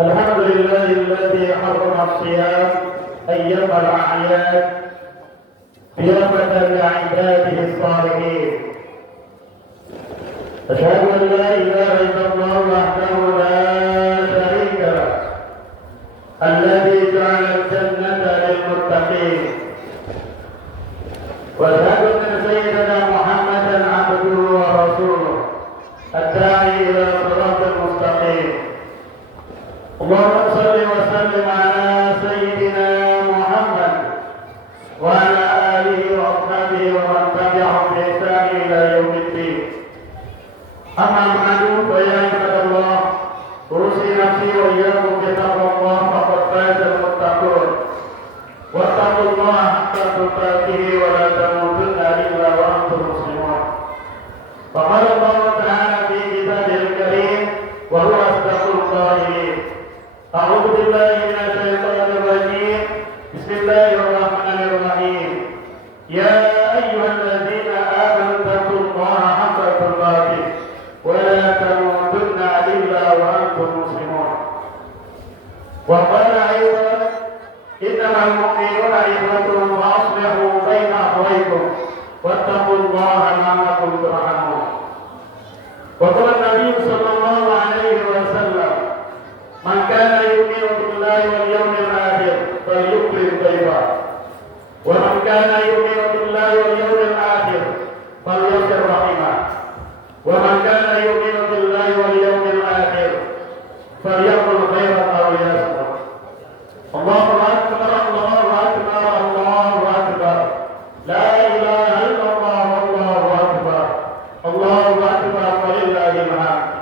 الحمد لله الذي حرم الصيام أيام الأعياد ضيافة لعباده الصالحين. أشهد أن لا إله إلا الله وحده لا شريك له الذي جعل الجنة للمتقين. وأشهد أن سيدنا محمدا عبده ورسوله الداعي إلى صراط المستقيم. اللهم صل وسلم على سيدنا محمد وعلى آله وأصحابه ومن تبعهم بإحسان إلى يوم الدين. أما بعد فيا عباد الله، أوصي نفسي وإياكم بتقوى الله فقد فاز المتقون. واتقوا الله حق تقاته ولا تموتن إلا وأنتم مسلمون. فقال الله تعالى في كتابه الكريم وهو أصدق القائلين: أعوذ بالله من الشيطان الرجيم. بسم الله الرحمن الرحيم. يا أيها الذين آمنوا اتقوا الله حق تقاته ولا تموتن إلا وأنتم مسلمون. وقال أيضا: إنما المؤمنون إخوة فأصلحوا بين أخويكم واتقوا الله لعلكم ترحمون. وقال النبي صلى الله عليه وسلم: من كان يؤمن بالله واليوم الآخر فليكرم ضيفه، ومن كان يؤمن بالله واليوم الآخر فليصل رحمه، ومن كان يؤمن بالله واليوم الآخر فليقل خيرا أو ليصمت. الله أكبر الله أكبر الله أكبر، لا إله إلا الله والله أكبر، الله أكبر ولله الحمد.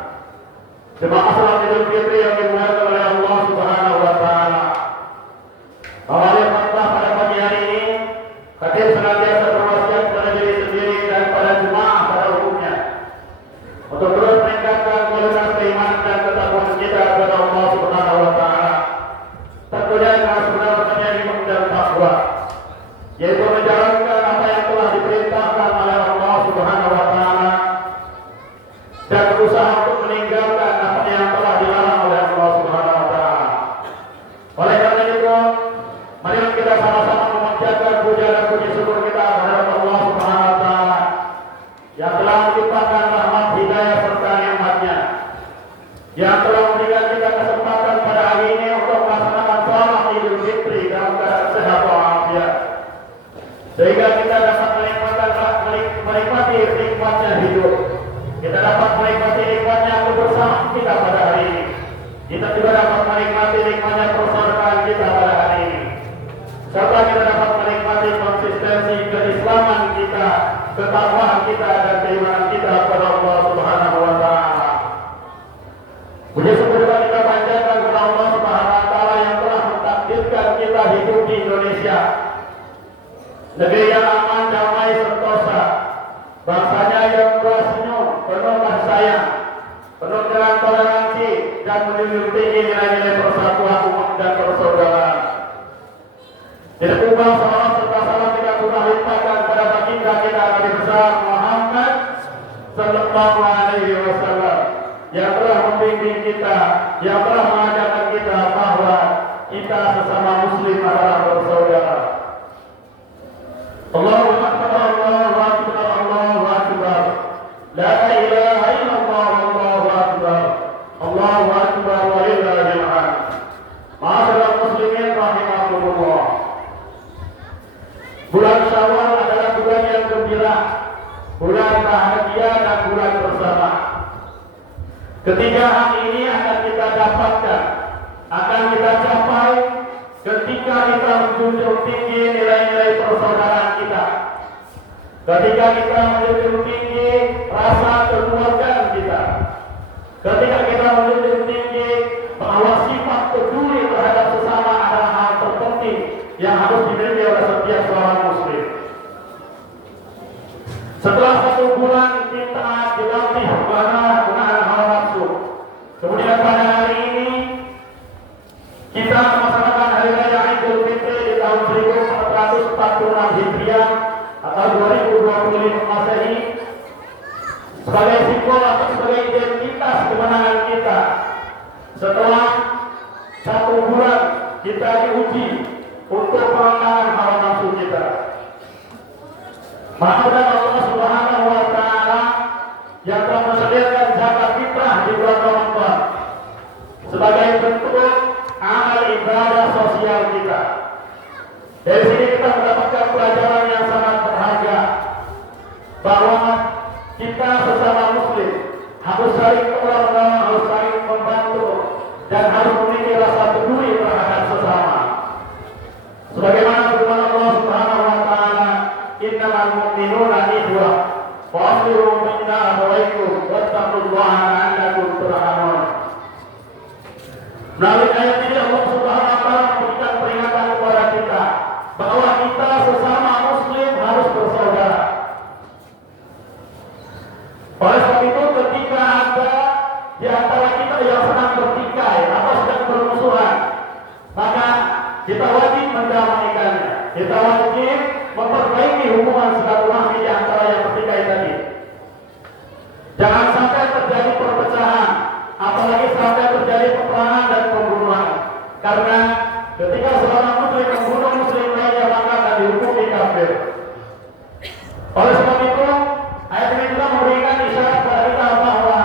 Jemaah salat Idul Fitri yang dimuliakan oleh Allah Subhanahu wa taala. Awalnya khutbah pada pagi hari ini, khatib senantiasa berwasiat pada diri sendiri dan pada jemaah pada umumnya untuk terus meningkatkan kualitas keimanan dan ketakwaan kita kepada Allah Subhanahu wa taala. Tentunya dengan sebenar-benarnya iman dan takwa, yaitu menjalankan apa yang telah diperintahkan oleh Allah Subhanahu wa taala dan berusaha untuk meninggalkan apa yang telah dilarang oleh Allah Subhanahu wa taala. Oleh karena itu, mari kita sama-sama memanjatkan puja dan puji syukur kita kepada Allah Subhanahu wa taala yang telah menciptakan rahmat hidayah serta nikmat-Nya, yang telah memberikan kita kesempatan pada hari ini untuk melaksanakan salat Idul Fitri dalam keadaan sehat walafiat, sehingga kita dapat menikmati nikmatnya hidup. Kita dapat menikmati nikmatnya kebersamaan kita pada hari ini. Kita juga dapat menikmati nikmatnya persaudaraan kita pada hari ini. Serta kita dapat menikmati konsistensi keislaman kita, ketakwaan kita, dan keimanan kita kepada Allah Subhanahu wa taala. Puji syukur juga kita panjatkan kepada Allah Subhanahu wa taala yang telah mentakdirkan kita hidup di Indonesia, negeri yang aman, damai, sentosa, bangsanya yang bersenyum, penuh kasih sayang, penuh dengan toleransi, dan menjunjung tinggi nilai-nilai persatuan umat dan persaudaraan. Tidak ubah salam serta salam kita sudah limpahkan pada baginda kita Nabi besar Muhammad Sallallahu Alaihi Wasallam, yang telah membimbing kita, yang telah mengajarkan kita bahwa kita sesama Muslim adalah bersaudara. Allahu Akbar, Allahu Akbar, Allahu Akbar, la ilaha illallah, Allahu Akbar, Allahu Akbar walillahil hamd. Ma'asyiral muslimin rahimakumullah. Bulan Syawal adalah bulan yang gembira, bulan bahagia, dan bulan bersama. Ketiga hal ini akan kita dapatkan, akan kita capai ketika kita menjunjung tinggi nilai-nilai persaudaraan kita, ketika kita menjunjung tinggi rasa kekeluargaan kita, ketika kita menjunjung tinggi bahwa sifat peduli terhadap sesama adalah hal terpenting yang harus dimiliki oleh setiap seorang muslim. Setelah 1 bulan kita dilatih menahan hawa nafsu, kemudian pada hari ini kita melaksanakan hari raya Idul Fitri di tahun 1446 Hijriah atau 2025 Masehi sebagai simbol atau sebagai identitas kemenangan kita setelah 1 bulan kita diuji untuk pengekangan hawa nafsu kita. Maka Allah Subhanahu wa taala yang telah mensediakan zakat fitrah di bulan Ramadan sebagai bentuk amal ibadah sosial kita. Dari sini kita mendapatkan pelajaran yang sangat berharga bahwa kita sesama muslim harus saling tolong-menolong, harus saling membantu, dan harus memiliki rasa peduli terhadap sesama. Sebagaimana firman Allah Subhanahu wa taala, "Innamal mu'minuna ikhwah, fa aslihu baina akhawaykum wattaqullaha la'allakum turhamun." Melalui ayat ini Allah Subhanahu wa taala memberikan peringatan kepada kita bahwa kita sesama muslim harus bersaudara. Oleh sebab itu ketika ada di antara kita yang sedang bertikai atau sedang bermusuhan, maka kita wajib mendamaikannya. Kita wajib memperbaiki hubungan silaturahmi di antara yang bertikai tadi. Jangan sampai terjadi perpecahan, apalagi sampai terjadi peperangan dan pembunuhan. Karena ketika seorang muslim membunuh muslim lainnya, maka akan dihukumi kafir. Oleh sebab itu, ayat ini juga memberikan isyarat kepada kita bahwa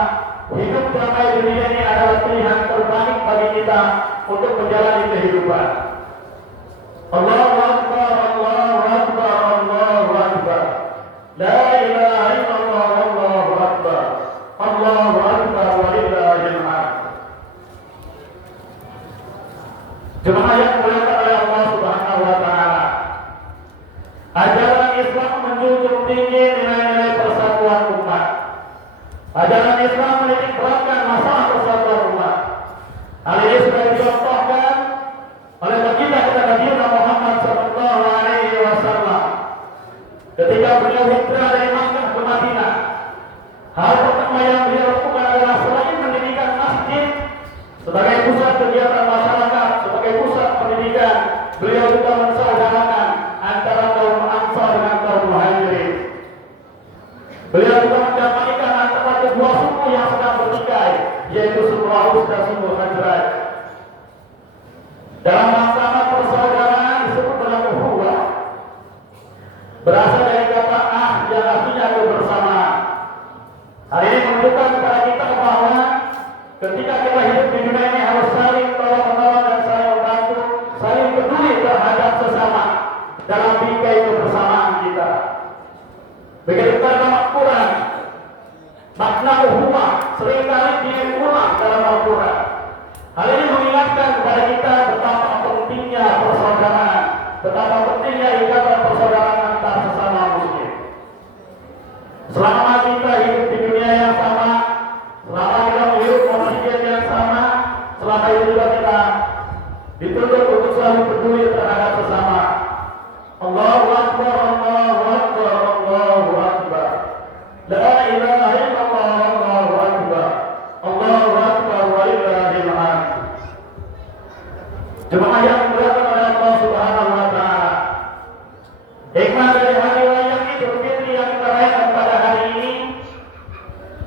hidup damai dunia ini adalah pilihan terbaik bagi kita untuk menjalani kehidupan. Allahu Akbar, Allahu Akbar, Allahu Akbar. La ilaha illallah, Allahu Akbar. Allahu Akbar walillahil hamd. Jemaah yang dimuliakan oleh Allah Subhanahu wa taala. Ajaran Islam menjunjung tinggi nilai-nilai persatuan umat. Ajaran Islam menitik beratkan masalah persatuan umat. Hal ini sudah dicontohkan oleh baginda kita Nabi Muhammad sallallahu alaihi wasallam ketika beliau hijrah dari Makkah ke Madinah. Hal pertama yang beliau lakukan adalah selain mendirikan masjid sebagai pusat kegiatan masyarakat, sebagai pusat pendidikan, beliau juga mensaudarakan antara kaum Ansar dengan kaum Muhajirin. Beliau juga mendamaikan antara kedua suku yang sedang bertikai, yaitu suku Aus dan suku Khazraj. Dalam masalah persaudaraan disebut dengan ukhuwah, berasal dari kata yang artinya kebersamaan. Hal ini menunjukkan kepada kita bahwa ketika kita hidup di dunia ini harus saling tolong-menolong dan saling membantu, saling peduli terhadap sesama dalam bingkai kebersamaan kita. Begitu dalam Al-Quran, makna ukhuwah seringkali diulang dalam Al-Quran. Hal ini mengingatkan kepada kita betapa pentingnya persaudaraan, betapa pentingnya ikatan persaudaraan antar sesama muslim. Selama kita hidup di dunia yang sama, selama kita menghirup oksigen yang sama, selama itu juga kita dituntut untuk selalu peduli terhadap sesama. Allahu Akbar, Allahu Akbar, Allahu Akbar. La ilaha illallah, Allahu Akbar. Allahu Akbar walillahil hamd. Jemaah yang dimuliakan oleh Allah Subhanahu wa taala. Hikmah dari hari raya Idul Fitri yang kita rayakan pada hari ini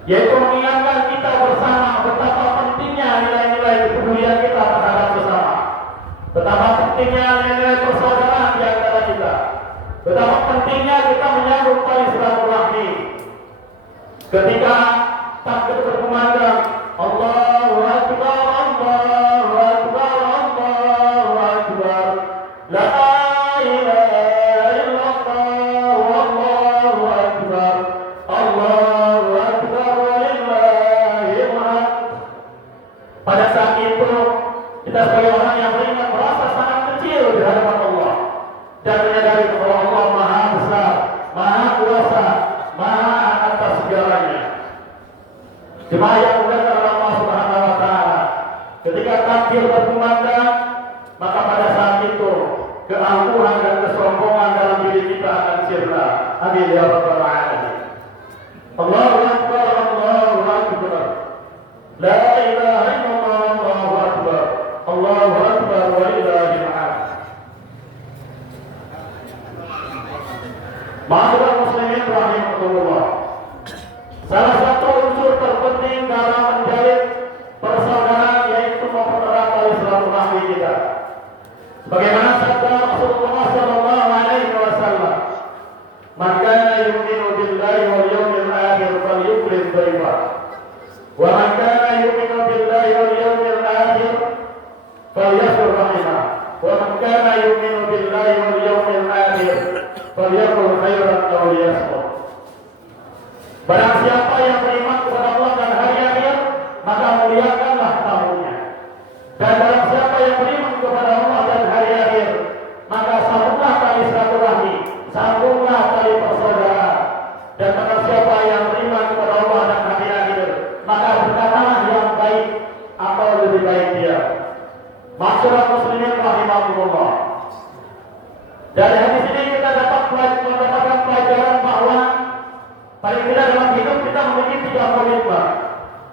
yaitu mengingatkan kita bersama betapa pentingnya nilai-nilai kepedulian kita terhadap sesama. Betapa pentingnya nilai persaudaraan di antara kita. Betapa pentingnya kita menyambut tali silaturahmi. Ketika takbir berkumandang, Allahu Akbar, Allahu Akbar, Allahu Akbar. La ilaha illallah, Allahu Akbar. Allahu Akbar walillahil hamd. Pada saat itu kita sebagai orang yang beriman merasa sangat kecil di hadapan Allah dan menyadari bahwa Allah Maha Besar, Maha Kuasa, Maha atas segalanya. Jemaah yang dimuliakan oleh Allah Subhanahu wa taala, ketika takbir berkumandang, maka pada saat itu keangkuhan dan kesombongan dalam diri kita akan sirna. Amin ya rabbal alamin. Allahu Akbar, Allahu Akbar. La ilaha illallah, Allahu Akbar. Allahu Akbar walillahil hamd. Ma'asyiral muslimin rahimakumullah. Salah satu unsur terpenting dalam menjalin persaudaraan yaitu mempererat tali silaturahmi. Bagaimana sabda Rasulullah sallallahu alaihi wasallam, "Man kana yu'minu billahi wal yawmil akhir falyukrim dhaifa. Wa man kana yu'minu billahi wal yawmil akhir falyasur rahimah. Wa man kana yu'minu billahi wal yawmil akhir falyakul khairan aw liyasmut." Barang siapa yang beriman kepada Allah dan hari akhir, maka muliakanlah tamunya. Dan barang siapa yang beriman kepada Allah dan hari akhir, maka sambunglah tali silaturahmi, sambunglah tali persaudaraan. Dan barang siapa yang beriman kepada Allah dan hari akhir, maka berkatalah yang baik atau lebih baik dia. Masyarakat muslimin rahimahumullah. Dari hadis ini kita dapat mendapatkan pelajaran bahwa paling tidak dalam hidup kita memiliki 3 komitmen.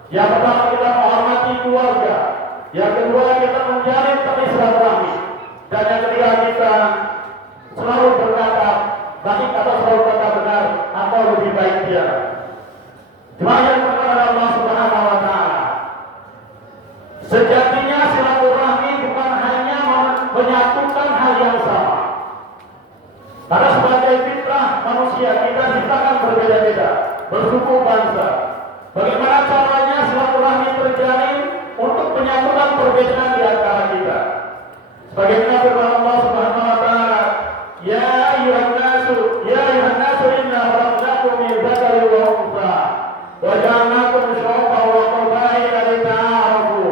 Yang pertama, kita menghormati keluarga. Yang kedua, kita menjalin tali silaturahmi. Dan yang ketiga, kita selalu berkata baik atau selalu kata benar atau lebih baik dia. Jemaah yang berkenan Allah Subhanahu wa taala. Sejatinya silaturahmi bukan hanya menyatukan hal yang sama. Karena sebagai fitrah manusia kita diciptakan berbeda-beda, bersuku bangsa. Bagaimana caranya silaturahmi terjalin untuk menyatukan perbedaan di antara kita? Sebagaimana firman Allah Subhanahu wa taala, "Ya ayyuhan nasu inna khalaqnakum min dzakarin wa untha wa ja'alnakum syu'uban wa qabaila lita'arafu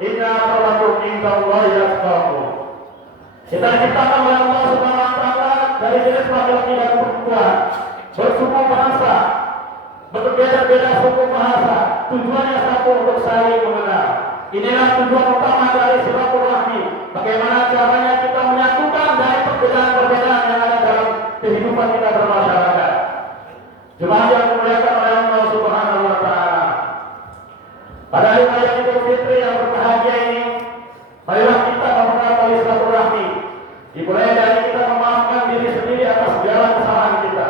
inna akramakum indallahi atqakum." Kita diciptakan oleh Allah Subhanahu wa taala dari jenis laki-laki dan perempuan, bersuku bahasa, berbeda-beda suku bahasa, tujuannya satu, untuk saling mengenal. Inilah tujuan utama dari silaturahmi. Bagaimana caranya kita menyatukan dari perbedaan-perbedaan yang ada dalam kehidupan kita bermasyarakat. Jemaah yang dimuliakan oleh Allah Subhanahu wa taala. Pada hari raya Idul Fitri yang berbahagia ini, marilah kita mempererat tali silaturahmi. Dimulai dari kita memaafkan diri sendiri atas segala kesalahan kita.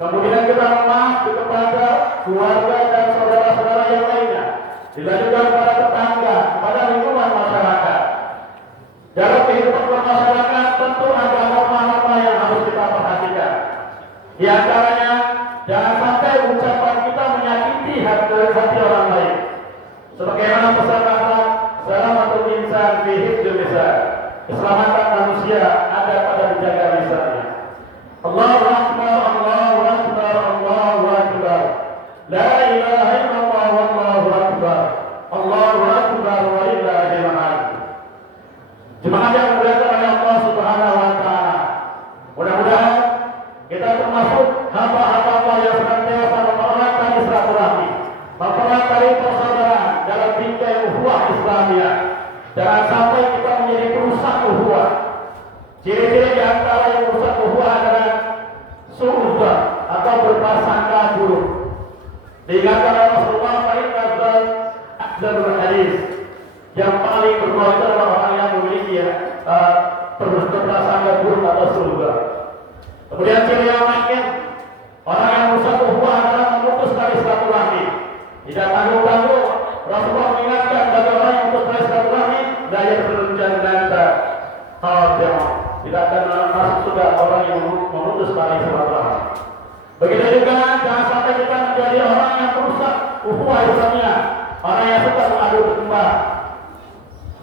Kemudian kita memaaf kepada keluarga dan saudara-saudara yang lainnya. Dilanjutkan kepada tetangga, kepada lingkungan masyarakat. Dalam kehidupan bermasyarakat tentu ada norma-norma yang harus kita perhatikan. Di antaranya, jangan sampai ucapan kita menyakiti hati orang lain. Sebagaimana pesan akhlak, salamatul insan fi hifdzil lisan. Keselamatan manusia ada pada menjaga lisannya. Allahu akbar, Allahu akbar, Allahu akbar. La ilaha illallah wallahu akbar. Allahu akbar wa lillahil hamd. Jemaah yang dimuliakan oleh Allah Subhanahu wa taala. Mudah-mudahan kita termasuk hamba-hamba Allah yang senantiasa mempererat tali silaturahmi, mempererat tali persaudaraan dalam bingkai ukhuwah Islamiyah. Jangan sampai kita menjadi perusak ukhuwah. Ciri-ciri di antara yang merusak ukhuwah adalah su'udzon atau berprasangka buruk. Diingatkan oleh Rasulullah hadis yang paling berkualitas adalah orang yang memiliki berprasangka buruk atau su'udzon. Kemudian ciri yang lain, orang yang merusak ukhuwah adalah memutus tali silaturahmi. Tidak tanggung-tanggung Rasulullah mengingatkan bagi orang yang memutus tali silaturahmi, la yadkhulul jannata qati'un. Tidak akan masuk surga orang yang memutus tali silaturahmi. Begitu juga jangan sampai kita menjadi orang yang merusak ukhuwah Islamiyah, orang yang suka mengadu domba.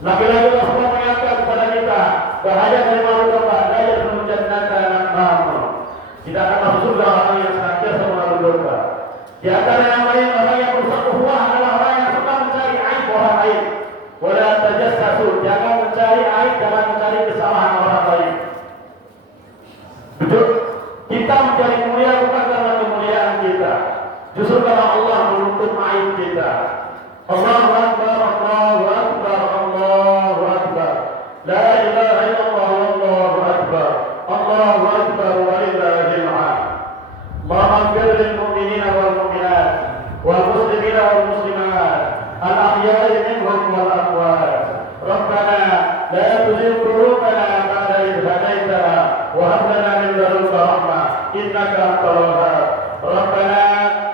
Lagi-lagi Rasulullah mengingatkan kepada kita bahaya dari mengadu domba, la yadkhulul jannata namam. Tidak akan masuk surga orang yang senantiasa mengadu domba. Di antara yang lain, orang yang merusak ukhuwah adalah orang yang suka mencari aib orang lain. Wala tajassasu, jangan mencari aib, jangan mencari kesalahan orang lain. Kita menjadi mulia bukan karena kemuliaan kita, justru karena Allah menuntut aib kita. Allahu akbar, Allahu akbar, Allahu akbar. La ilaha illallah, Allahu akbar. Allahu akbar wa lillahil hamd. Allahumma ighfir lil mu'minina wal mu'minat wal muslimina wal muslimat al ahya'i minhum wal amwat. Rabbana la tuzigh qulubana ba'da idh hadaytana wa hab lana min ladunka rahmah innaka antal wahhab. Rabbana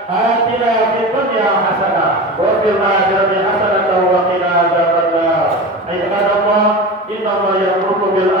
atina fid dunya hasanah wa fil akhirati hasanah wa qina adzabannar. Ibadallah, innallaha ya'muru bil